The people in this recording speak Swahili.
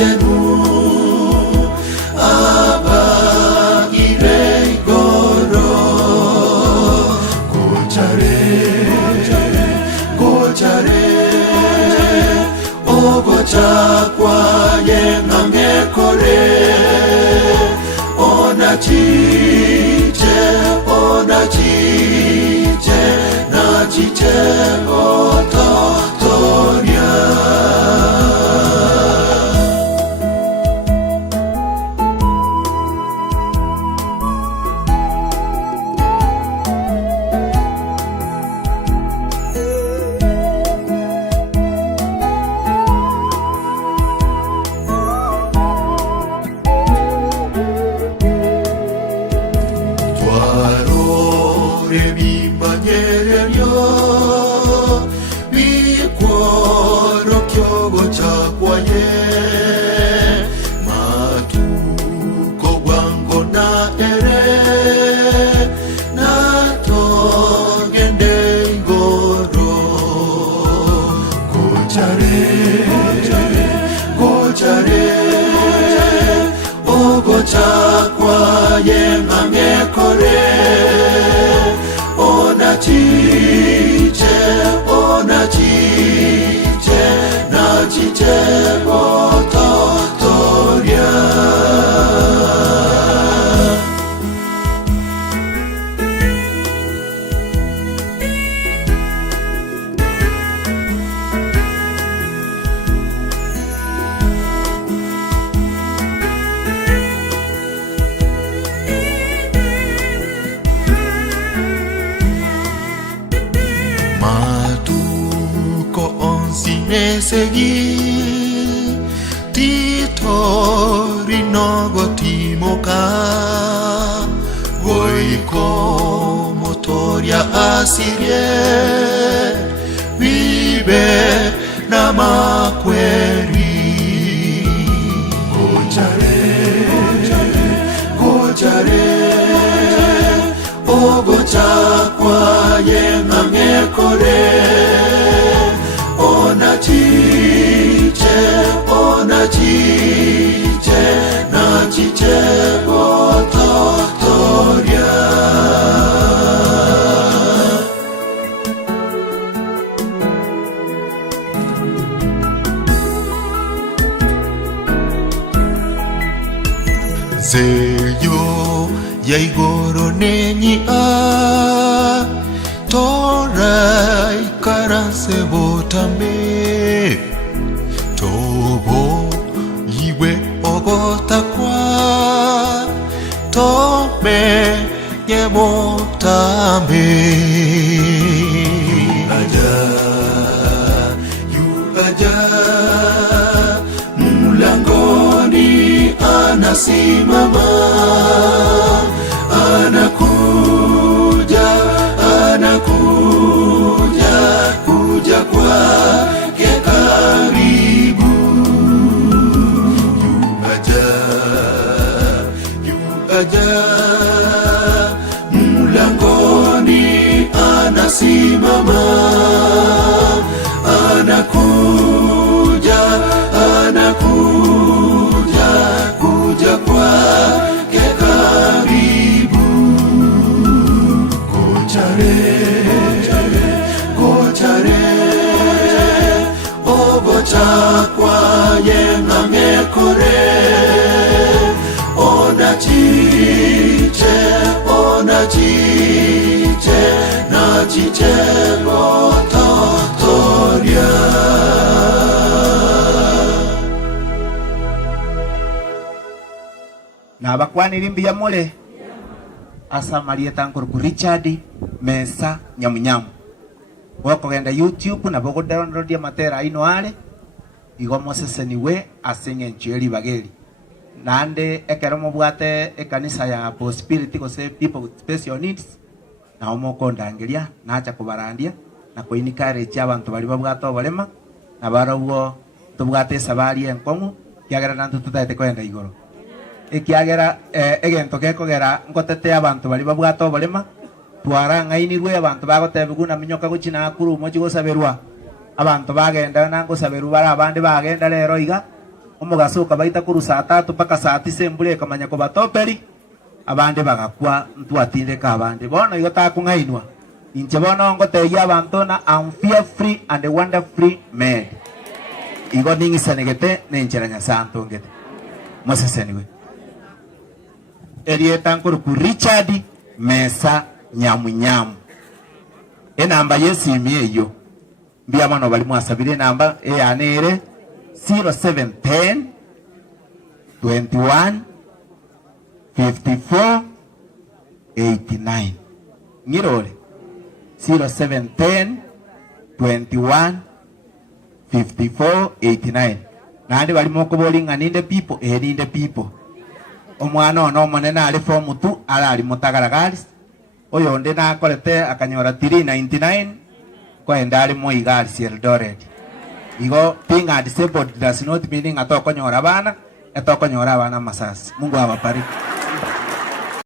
cheru abagire igoro gochare ogocha kwaye ngangekore ona chiche na chiche ototoria ona chiche na chiche ototoria nesegi titori nogo timoka goiko motoria asirie vive na makweri gochare ogocha kwaye ngangekore ona chiche na chiche ototoria zeyo ya igoro nenyi torai karanse botame tobo iwe ogotakwa tome yemotame yu aja mulangoni anasimama kuja kwake karibu yu aja mulangoni anasimama kuja kwake karibu gochare ogocha kwaye ngangekore ona chiche na chiche ototoria na bakwanira mbia mole asa Marieta Nkuruku Richard Mesa Nyamunyamu wakogenda YouTube na bogo download ya matera ino ale igo Moseseni we asinge ncheri bageli nande ekeromo bwate ekanisa ya Possibility gose people with special needs na omoko ndangiria nacha kubarandia na kuinikare cy'abantu bali babwato balema na barabwo tubwate sabari enkomu kyagera nantu tutaite kwenda igoro ekiagera egento gekogera ngotete abantu bali babwato balema twara ngainirwe abantu bagotebuguna minyoka guchina akuru mochi gosaberwa abantu bagenda nango saberu bara abandi bagenda lero iga Omugasoka baita kuru saa 3 mpaka saa 9 embure kamanya ko batoperi abande bagakwa ntwatindeka abande bono igota kungainwa inche bono ngotegia abantu na am fearfully and wonderfully made igo ningisanegete nenchera nyasanto ngete moseseniwe erieta nkuru ku Richard Mesa Nyamunyamu enamba yesimi eyo mbia bano bali mwasabire namba eyanere 0710 21 54 89 ngirole 0710 21 54 89 nandi bali mokobolinga ninde people ninde people omwana ono monene ali form 2 ali mutagaragari oyo nde nakorete akanyora 399 kwenda ali mo igari Eldoret igo being a disabled does not mean atokonyora abana atokonyora abana masasi. Mungu awabariki.